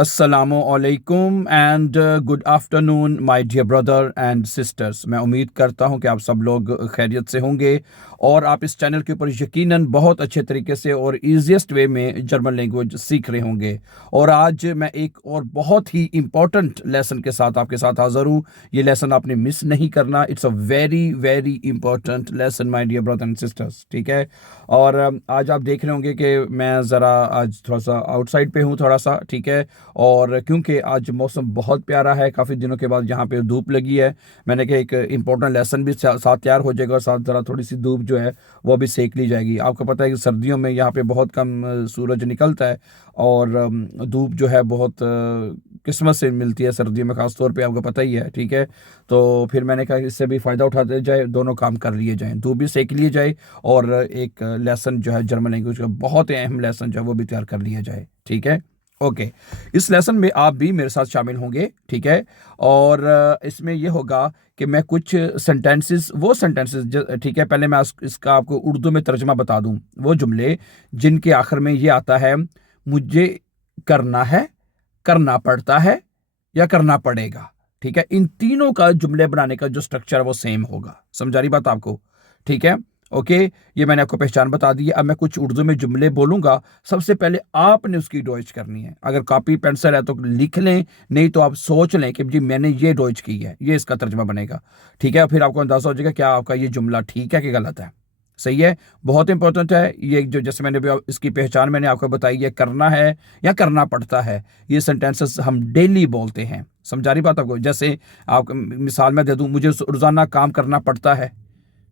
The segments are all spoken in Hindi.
अस्सलामुअलैकुम and good afternoon my dear brother and sisters. मैं उम्मीद करता हूं कि आप सब लोग खैरियत से होंगे और आप इस चैनल के ऊपर यकीनन बहुत अच्छे तरीके से और ईजीएस्ट वे में जर्मन लैंग्वेज सीख रहे होंगे। और आज मैं एक और बहुत ही इम्पोर्टेंट लेसन के साथ आपके साथ हाज़िर हूँ। ये लेसन आपने मिस नहीं करना। It's a very very important lesson my dear brother and sisters, ठीक है। और आज आप देख रहे होंगे कि मैं ज़रा आज थोड़ा सा आउटसाइड पे हूँ थोड़ा सा, ठीक है। और क्योंकि आज मौसम बहुत प्यारा है, काफ़ी दिनों के बाद यहाँ पे धूप लगी है, मैंने कहा एक इम्पोर्टेंट लेसन भी साथ तैयार हो जाएगा और साथ ज़रा थोड़ी सी धूप जो है वो भी सेक ली जाएगी। आपको पता है कि सर्दियों में यहाँ पे बहुत कम सूरज निकलता है और धूप जो है बहुत किस्मत से मिलती है सर्दियों में, ख़ास तौर पे आपको पता ही है, ठीक है। तो फिर मैंने कहा इससे भी फ़ायदा उठाते जाए, दोनों काम कर लिए जाएँ, धूप भी सेक लिए जाए और एक लेसन जो है जर्मन लैंग्वेज का बहुत ही अहम लेसन जो है वो भी तैयार कर लिया जाए, ठीक है। ओके, इस लेसन में आप भी मेरे साथ शामिल होंगे, ठीक है। और इसमें ये होगा कि मैं कुछ सेंटेंसेस, वो सेंटेंसेस, ठीक है, पहले मैं इसका आपको उर्दू में तर्जमा बता दूं। वो जुमले जिनके आखिर में ये आता है मुझे करना है, करना पड़ता है या करना पड़ेगा, ठीक है। इन तीनों का जुमले बनाने का जो स्ट्रक्चर है वो सेम होगा। समझा रही बात आपको, ठीक है। ओके, ये मैंने आपको पहचान बता दी है। अब मैं कुछ उर्दू में जुमले बोलूंगा, सबसे पहले आपने उसकी डॉइच करनी है। अगर कॉपी पेंसिल है तो लिख लें, नहीं तो आप सोच लें कि जी मैंने ये डॉइच की है, ये इसका तर्जमा बनेगा, ठीक है। फिर आपको अंदाजा हो जाएगा क्या आपका ये जुमला ठीक है कि गलत है, सही है। बहुत इंपॉर्टेंट है ये, जो जैसे मैंने भी इसकी पहचान मैंने आपको बताई है, करना है या करना पड़ता है, ये सेंटेंसेस हम डेली बोलते हैं। समझा रही बात आपको। जैसे आप मिसाल में दे दूं, मुझे रोजाना काम करना पड़ता है,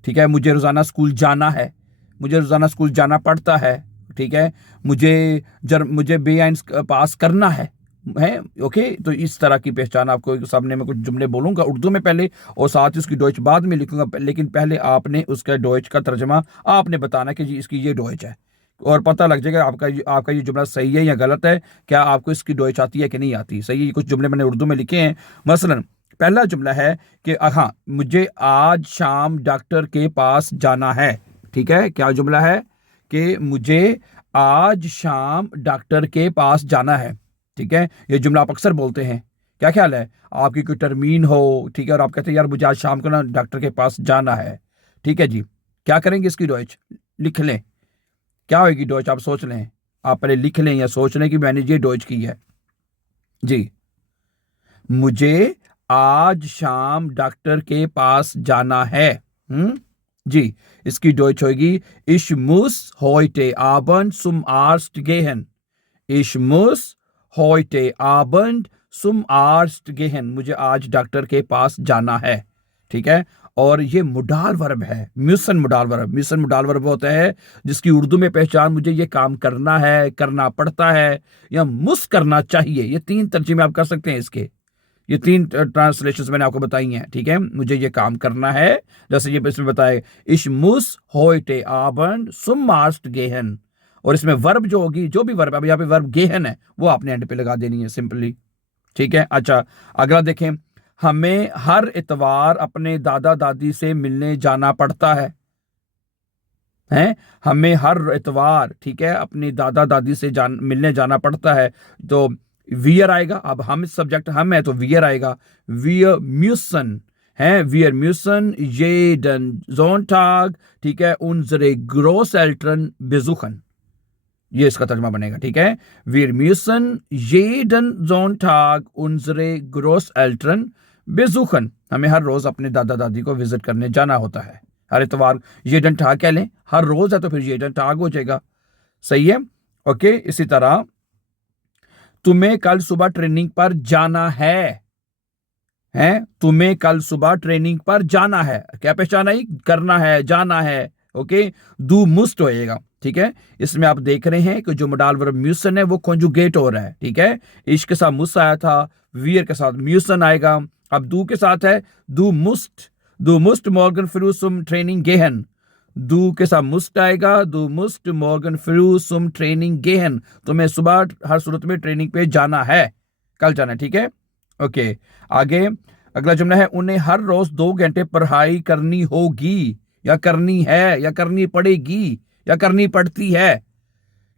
ठीक है। मुझे रोजाना स्कूल जाना है, मुझे रोजाना स्कूल जाना पड़ता है, ठीक है। मुझे बेआइंस पास करना है। ओके, तो इस तरह की पहचान आपको सामने में कुछ जुमले बोलूंगा उर्दू में पहले और साथ ही उसकी डॉइच बाद में लिखूंगा, लेकिन पहले आपने उसका डॉइच का तर्जमा आपने बताना कि जी इसकी ये डॉइच है, और पता लग जाएगा आपका ये जुमला सही है या गलत है, क्या आपको इसकी डॉइच आती है कि नहीं आती। सही है, कुछ जुमले मैंने उर्दू में लिखे हैं। मसलन पहला जुमला है कि हाँ, मुझे आज शाम डॉक्टर के पास जाना है, ठीक है। क्या जुमला है कि मुझे आज शाम डॉक्टर के पास जाना है, ठीक है। ये जुमला आप अक्सर बोलते हैं। क्या ख्याल है, आपकी कोई टर्मीन हो, ठीक है, और आप कहते हैं यार मुझे आज शाम को ना डॉक्टर के पास जाना है, ठीक है जी। क्या करेंगे इसकी डॉइच, लिख लें। क्या होगी डॉइच, आप सोच लें, आप पहले लिख लें या सोच लें कि मैंने ये डॉइच की है जी। मुझे आज शाम डॉक्टर के पास जाना है, जी। इसकी डॉइच होगी Ich muss heute Abend zum Arzt gehen। Ich muss heute Abend zum Arzt gehen। मुझे आज डॉक्टर के पास जाना है, ठीक है। और ये मुडाल वर्ब है, म्यूसन मुडाल वर्ब। म्यूसन मुडाल वर्ब होता है जिसकी उर्दू में पहचान मुझे ये काम करना है, करना पड़ता है या मुस करना चाहिए। ये तीन तर्जुमे आप कर सकते हैं इसके, ये तीन ट्रांसलेशन मैंने आपको बताई हैं, ठीक है। मुझे ये काम करना है, जैसे ये इसमें बताए Ich muss heute Abend zum Arzt gehen। और इसमें वर्ब जो होगी, जो भी वर्ब, अब यहाँ पे वर्ब गेहन है, वो आपने एंड पे लगा देनी है सिंपली, ठीक है। अच्छा, अगला देखें, हमें हर इतवार अपने दादा दादी से मिलने जाना पड़ता है। हमें हर इतवार, ठीक है, अपने दादा दादी से मिलने जाना पड़ता है। तो वियर आएगा, अब हम सब्जेक्ट हम है तो वियर आएगा। वियर म्यूसन है, वियर म्यूसन jeden Sonntag, ठीक है, unsere Großeltern besuchen। ये इसका तर्जमा बनेगा, ठीक है। Wir müssen jeden Sonntag unsere Großeltern besuchen। हमें हर रोज अपने दादा दादी को विजिट करने जाना होता है। हर इतवार jeden Tag कह लें, हर रोज है तो फिर jeden Tag हो जाएगा, सही है। ओके, इसी तरह तुम्हें कल सुबह ट्रेनिंग पर जाना है, तुम्हें कल सुबह ट्रेनिंग पर जाना है। क्या पहचान आई, करना है, जाना है। ओके, दू मुस्ट होएगा, ठीक है। इसमें आप देख रहे हैं कि जो मोडाल वर्ब म्यूसन है वो कॉन्जुगेट हो रहा है, ठीक है। इश्क के साथ मुस आया था, वियर के साथ म्यूसन आएगा। अब दू के साथ है दू मुस्ट मॉर्गन फ्रू सुम ट्रेनिंग गेहन। दू के साथ मुस्ट आएगा, दू मुस्ट मॉर्गन फ्रू सुम ट्रेनिंग गेहन। तुम्हें सुबह हर सूरत में ट्रेनिंग पे जाना है, कल जाना है, ठीक है। ओके, आगे अगला जुमला है, उन्हें हर रोज 2 घंटे पढ़ाई करनी होगी या करनी है या करनी पड़ेगी या करनी पड़ती है,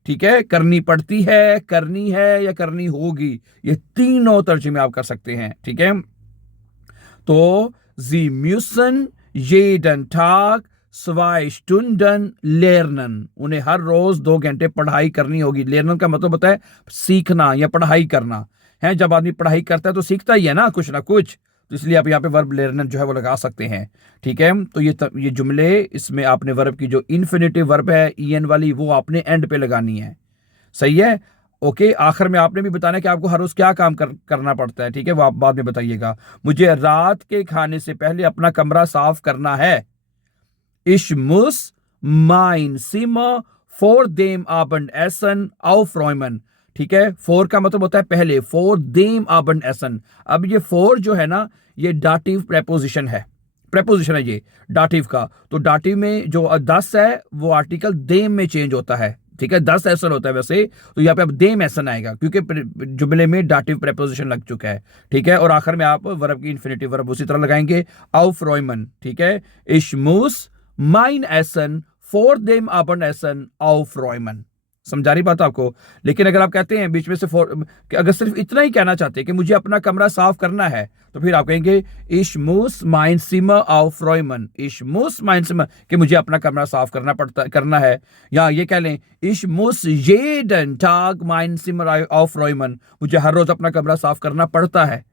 ठीक है, करनी पड़ती है, करनी है या करनी होगी, ये तीनों तर्जुमे आप कर सकते हैं। ठीक है, तो जी म्यूसन jeden Tag 2 Stunden lernen, उन्हें हर रोज 2 घंटे पढ़ाई करनी होगी। लेरनन का मतलब होता है सीखना या पढ़ाई करना है। जब आदमी पढ़ाई करता है तो सीखता ही है ना कुछ ना कुछ, तो इसलिए आप यहाँ पे वर्ब लेरनन जो है वो लगा सकते हैं। ठीक है, तो ये जुमले, इसमें आपने वर्ब की जो इन्फिनेटिव वर्ब है en वाली, वो आपने एंड पे लगानी है। सही है, ओके। आखिर में आपने भी बताना है कि आपको हर रोज क्या काम करना पड़ता है। ठीक है, वो आप बाद में बताइएगा। मुझे रात के खाने से पहले अपना कमरा साफ करना है। Ich muss mein Zimmer vor dem Abendessen aufräumen। ठीक है, फोर का मतलब होता है पहले, फॉर देम Abendessen। अब ये फोर जो है ना, ये डाटिव प्रेपोजिशन है, प्रेपोजिशन है ये डाटिव का। तो डाटिव में जो 10 है वो आर्टिकल देम में चेंज होता है। ठीक है, 10 एसन होता है वैसे, तो यहाँ पे अब देम एसन आएगा क्योंकि जुमले में डाटिव प्रेपोजिशन लग चुका है। ठीक है, और आखिर में आप वर्ब की इन्फिनेटिव वर्ब उसी तरह लगाएंगे, aufräumen। ठीक है, ich muss mein Essen vor dem Abendessen aufräumen। समझा रही बात आपको। लेकिन अगर आप कहते हैं बीच में से अगर सिर्फ इतना ही कहना चाहते हैं कि मुझे अपना कमरा साफ करना है, तो फिर आप कहेंगे ich muss mein Zimmer aufräumen। ich muss mein Zimmer, कि मुझे अपना कमरा साफ करना है। या ये कह लें ich muss jeden Tag mein Zimmer aufräumen, मुझे हर रोज अपना कमरा साफ करना पड़ता है।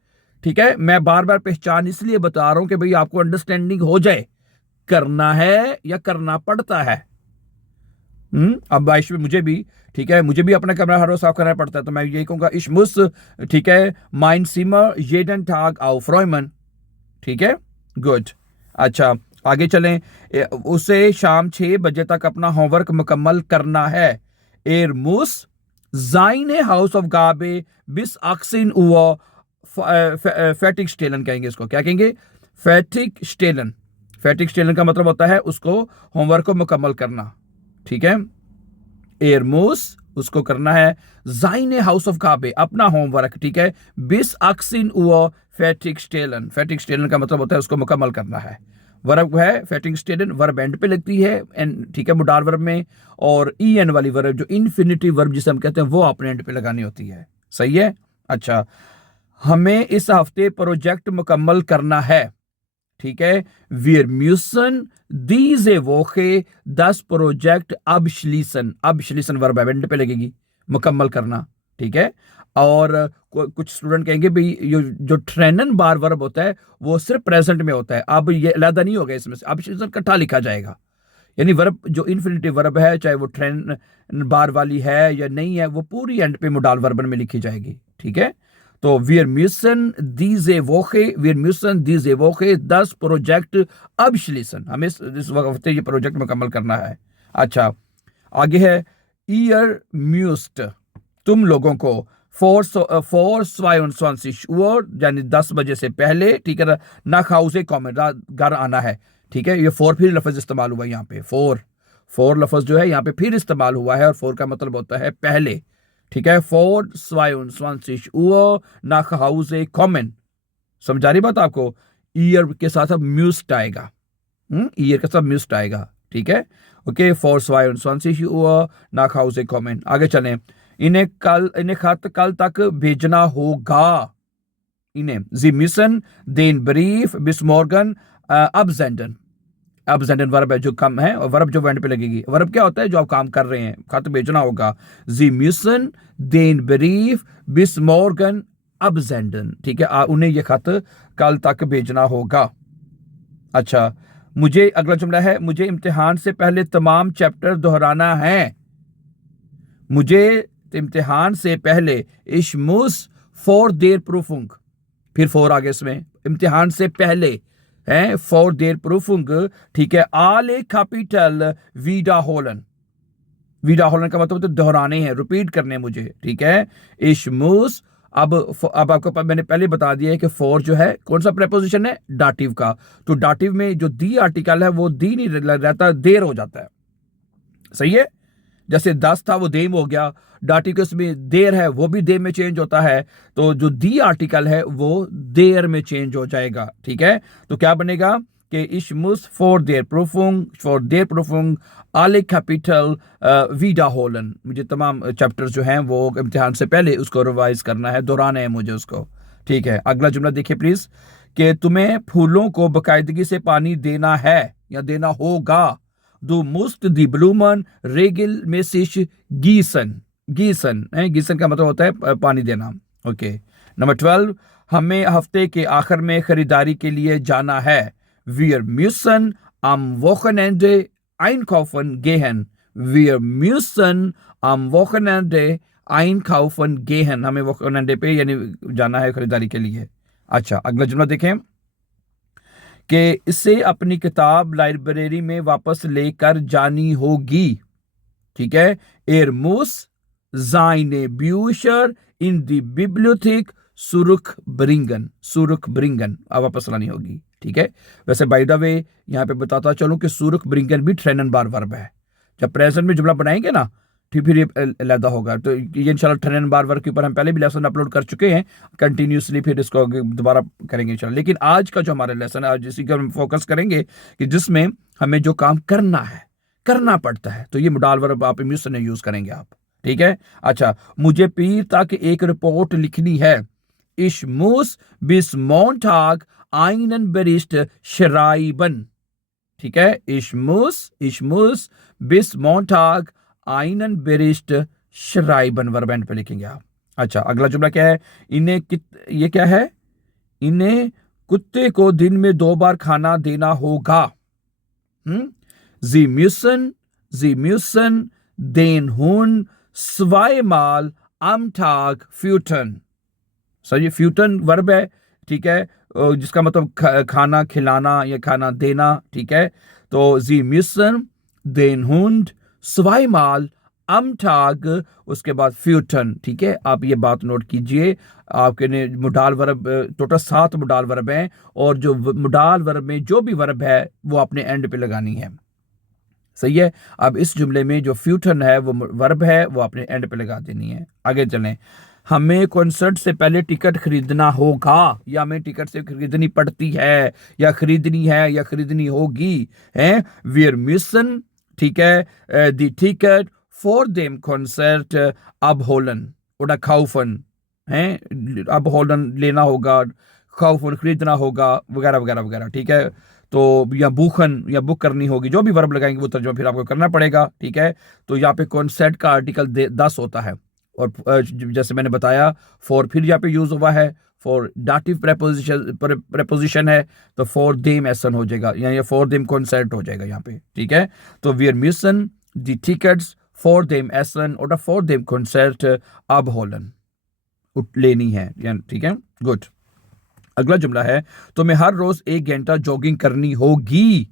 ठीक है, मैं बार बार पहचान इसलिए बता रहा हूं कि भाई आपको अंडरस्टैंडिंग हो जाए, करना है या करना पड़ता है। अब आइश में मुझे भी, ठीक है, मुझे भी अपना कमरा हर रोज साफ करना पड़ता है, तो मैं यही कहूंगा ich muss, ठीक है, mein Zimmer jeden Tag aufräumen। ठीक है, गुड। अच्छा, आगे चलें। उसे शाम 6 बजे तक अपना होमवर्क मुकम्मल करना है। Er muss seine Hausaufgabe bis 18 Uhr fertigstellen, कहेंगे इसको, क्या कहेंगे, fertigstellen। fertigstellen का मतलब होता है उसको होमवर्क को मुकम्मल करना। ठीक है, er muss, उसको करना है, seine Hausaufgabe, अपना होमवर्क, ठीक है, bis 18 Uhr fertigstellen। fertigstellen का मतलब होता है उसको मुकम्मल करना है। वर्ब है fertigstellen, वर्ब एंड पे लगती है, ठीक है, मुडार वर्ब में, और en वाली वर्ब जो इन्फिनिटिव वर्ब जिसे हम कहते हैं वो अपने एंड पे लगानी होती है। सही है। अच्छा, हमें इस हफ्ते प्रोजेक्ट मुकम्मल करना है। ठीक है, wir müssen diese Woche das Projekt abschließen। abschließen verb and पे लगेगी, मुकम्मल करना। ठीक है, और कुछ स्टूडेंट कहेंगे भाई जो ट्रेनन बार वर्ब होता है वो सिर्फ प्रेजेंट में होता है, अब ये अलग नहीं होगा, इसमें से abschließen इकट्ठा लिखा जाएगा। यानी वर्ब जो इन्फिनिटिव वर्ब है, चाहे वो ट्रेन बार वाली है या नहीं है, वो पूरी एंड पे मोडाल वर्बन में लिखी जाएगी। ठीक है, तो wir müssen diese Woche das Projekt abschließen। हमें इस वक्त ये प्रोजेक्ट मुकम्मल करना है। अच्छा, आगे है ihr müsst, तुम लोगों को, vor 22 Uhr, यानी 10 बजे से पहले, ठीक है, nach Hause kommen, घर आना है। ठीक है, ये फोर फिर लफ्ज इस्तेमाल हुआ है यहाँ पे, फोर लफ्ज जो है यहाँ पे फिर इस्तेमाल हुआ है, और फोर का मतलब होता है पहले। ठीक है, vor 22 Uhr nach Hause kommen। समझा रही बात आपको। ईयर के साथ अब म्यूस्ट आएगा, ईयर के साथ म्यूस्ट आएगा। ठीक है, okay, vor 22 Uhr nach Hause kommen। आगे चलें। इन्हें खत कल तक भेजना होगा। इन्हें Sie müssen den Brief bis morgen absenden। absenden verb है जो कम है, और वर्ब जो एंड पे लगेगी। वर्ब क्या होता है, जो आप काम कर रहे हैं, खत भेजना होगा। Sie müssen den Brief bis morgen absenden। ठीक है, उन्हें यह खत कल तक भेजना होगा। अच्छा, मुझे, अगला जुमला है, मुझे इम्तिहान से पहले तमाम चैप्टर दोहराना है। मुझे इम्तिहान से पहले ich muss vor der Prüfung, फिर फोर आगे इसमें, इम्तिहान से पहले है, for der Prüfung, ठीक है, alle Kapitel wiederholen। wiederholen का मतलब तो दोहराने हैं, रिपीट करने मुझे। ठीक है, ich muss, अब आपको मैंने पहले बता दिया है कि for जो है कौन सा प्रेपोजिशन है, डाटिव का। तो डाटिव में जो दी आर्टिकल है वो दी नहीं रहता, देर हो जाता है। सही है, जैसे 10 था वो देम हो गया, डाटिव के उसमें देर है वो भी देर में चेंज होता है, तो जो दी आर्टिकल है वो देर में चेंज हो जाएगा। ठीक है, तो क्या बनेगा, कि ich muss vor der Prüfung alle Kapitel wiederholen। मुझे तमाम चैप्टर्स जो हैं वो इम्तिहान से पहले उसको रिवाइज करना है, दोहराना है मुझे उसको। ठीक है, अगला जुमला देखिए प्लीज, कि तुम्हें फूलों को बाकायदगी से पानी देना है या देना होगा। Du musst die Blumen regelmäßig gießen। गीसन का मतलब होता है पानी देना। ओके, नंबर 12, हमें हफ्ते के आखिर में खरीदारी के लिए जाना है। Wir müssen am Wochenende einkaufen gehen। Wir müssen am Wochenende einkaufen gehen। हमें वोकनेंडे पे यानी जाना है खरीदारी के लिए। अच्छा, अगला जुमला देखें कि इसे अपनी किताब लाइब्रेरी में वापस लेकर जानी होगी। ठीक है, Er muss seine Bücher in die Bibliothek zurückbringen। अब वापस लानी होगी। ठीक है, वैसे बाय द वे यहाँ पे बताता चलूं कि zurückbringen भी ट्रेननबार वर्ब है। जब प्रेजेंट में जुमला बनाएंगे ना फिर ये अलहदा होगा। तो ये इंशाल्लाह ट्रेननबार वर्ब के ऊपर हम पहले भी लेसन अपलोड कर चुके हैं कंटिन्यूसली, फिर इसको दोबारा करेंगे इंशाल्लाह। लेकिन आज का जो हमारा लेसन है, आज इसी का हम फोकस करेंगे कि जिसमें हमें जो काम करना पड़ता है, तो ये मोडाल वर्ब आप म्यूसन यूज करेंगे आप। ठीक है, अच्छा, मुझे पीर तक एक रिपोर्ट लिखनी है। Ich muss bis Montag einen Bericht schreiben। ठीक है, ich muss bis Montag einen Bericht schreiben verb and पे लिखेंगे आप। अच्छा, अगला जुमला क्या है, ये क्या है, इन्हें कुत्ते को दिन में 2 बार खाना देना होगा। Sie müssen den Hund 2-mal am Tag füttern। Sir ये फ्यूटन वर्ब है। ठीक है, जिसका मतलब खाना खिलाना या खाना देना। ठीक है, तो Sie müssen den Hund 2-mal am Tag, उसके बाद फ्यूटन। ठीक है, आप ये बात नोट कीजिए, आपके मुडाल वर्ब टोटल 7 मुडाल वर्ब हैं, और जो मुडाल वर्ब में जो भी वर्ब है वो आपने एंड पे लगानी है। सही है, अब इस जुमले में जो फ्यूटन है वो वर्ब है, वो आपने एंड पे लगा देनी है। आगे चलें, हमें कॉन्सर्ट से पहले टिकट खरीदना होगा, या हमें टिकट से खरीदनी पड़ती है, या खरीदनी होगी है। Wir müssen, ठीक है, die Ticket vor dem Konzert abholen oder kaufen है। abholen लेना होगा, kaufen खरीदना होगा, वगैरह वगैरह वगैरह। ठीक है, तो या बुक करनी होगी, जो भी वर्ब लगाएंगे वो तर्जुमा फिर आपको करना पड़ेगा। ठीक है, तो यहाँ पे कॉन्सेप्ट का आर्टिकल 10 होता है, और जैसे मैंने बताया फॉर फिर यहाँ पे यूज हुआ है, फॉर डाटिव प्रेपोजिशन है, तो फॉर देम एसन हो जाएगा, या फॉर देम कॉन्सेप्ट हो जाएगा यहाँ पे। ठीक है, तो wir müssen die Tickets फॉर देम एसन और फॉर देम कॉन्सेप्ट abholen लेनी है। ठीक है, गुड। अगला जुमला है, तुम्हें हर रोज 1 घंटा जॉगिंग करनी होगी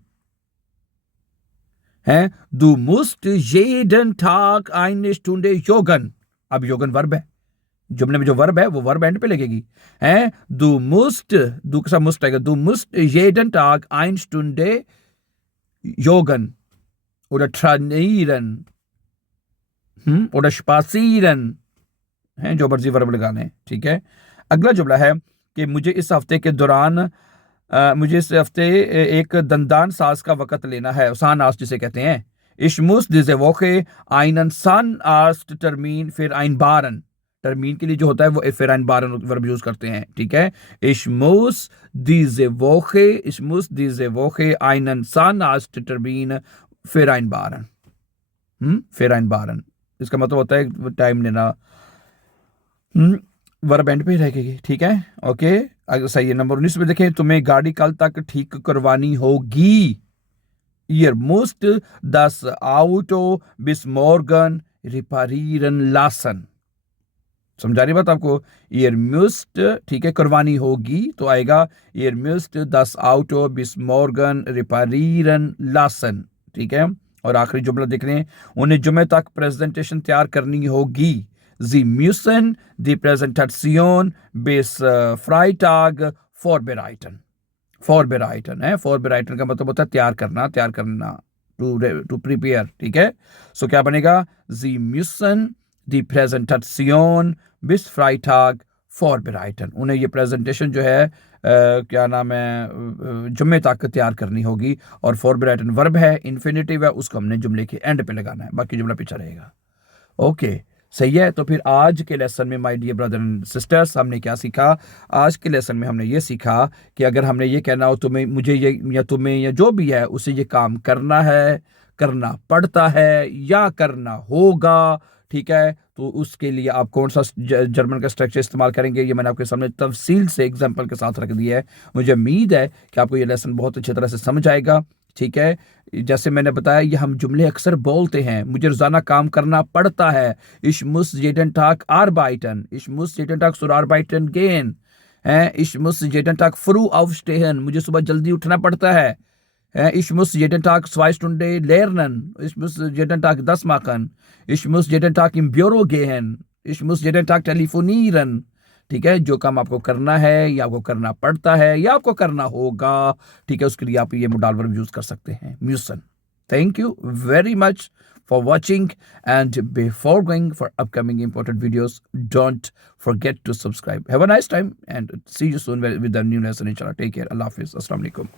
है। Du musst jeden Tag eine Stunde joggen। अब योगन वर्ब है, जुमले में जो वर्ब है वो वर्ब एंड पे लगेगी है। Du musst, du के साथ मुस्ट आएगा। Du musst jeden Tag eine Stunde joggen oder trainieren oder spazieren है, जो मर्जी वर्ब लगाने। ठीक है, अगला जुमला है कि मुझे इस हफ्ते एक दंदान साज का वक्त लेना है, सानास्ट जिसे कहते हैं। Ich muss diese Woche einen Zahnarzttermin vereinbaren। टर्मीन के लिए जो होता है वो vereinbaren वर्ब यूज करते हैं। ठीक है, Ich muss diese Woche einen Zahnarzttermin vereinbaren। vereinbaren इसका मतलब होता है टाइम लेना, वर्ब एंड पे रहेगी। ठीक है, ओके, अगर सही है। नंबर 19 में देखें, तुम्हें गाड़ी कल तक ठीक करवानी होगी। Ihr müsst das Auto bis morgen reparieren lassen। समझा रही बात आपको? Ihr müsst, ठीक है, करवानी होगी तो आएगा Ihr müsst das Auto bis morgen reparieren lassen। ठीक है, और आखिरी जुमला देख रहे हैं, उन्हें जुमे तक प्रेजेंटेशन तैयार करनी होगी। Sie müssen die Präsentation bis Freitag vorbereiten। vorbereiten है, vorbereiten का मतलब होता है तैयार करना, to prepare। ठीक है, सो क्या बनेगा? Sie müssen die Präsentation bis Freitag vorbereiten। उन्हें ये प्रेजेंटेशन जो है क्या नाम है जुम्मे तक तैयार करनी होगी। और vorbereiten वर्ब है, इन्फिनेटिव है, उसको हमने जुमले के एंड पे लगाना है, बाकी जुमला पीछे रहेगा। ओके, सही है। तो फिर आज के लेसन में my dear brother and sisters हमने क्या सीखा? आज के लेसन में हमने ये सीखा कि अगर हमने ये कहना हो तुम्हें, मुझे ये या तुम्हें या जो भी है उसे ये काम करना है, करना पड़ता है या करना होगा, ठीक है, तो उसके लिए आप कौन सा जर्मन का स्ट्रक्चर इस्तेमाल करेंगे, ये मैंने आपके सामने तफसील से एग्जाम्पल के साथ रख दिया है। मुझे उम्मीद है कि आपको ये लेसन बहुत अच्छी तरह से समझ आएगा, ठीक है। जैसे मैंने बताया, ये हम जुमले अक्सर बोलते हैं, मुझे रोजाना काम करना पड़ता है। Ich muss jeden Tag arbeiten, ich muss jeden Tag zur Arbeiten gehen, ich muss jeden Tag früh aufstehen, मुझे सुबह जल्दी उठना पड़ता है। Ich muss jeden Tag 2 Stunden lernen, ich muss jeden Tag das machen, ich muss jeden Tag im Büro gehen, ich muss jeden Tag telefonieren। ठीक है, जो काम आपको करना है या आपको करना पड़ता है या आपको करना होगा, ठीक है, उसके लिए आप ये मोडाल वर्ब यूज कर सकते हैं, म्यूसन। Thank you very much for watching, and before going for upcoming important videos, don't forget to subscribe. Have a nice time and see you soon with the new lesson, inshallah. Take care. Allah Hafiz. Assalamu alaikum.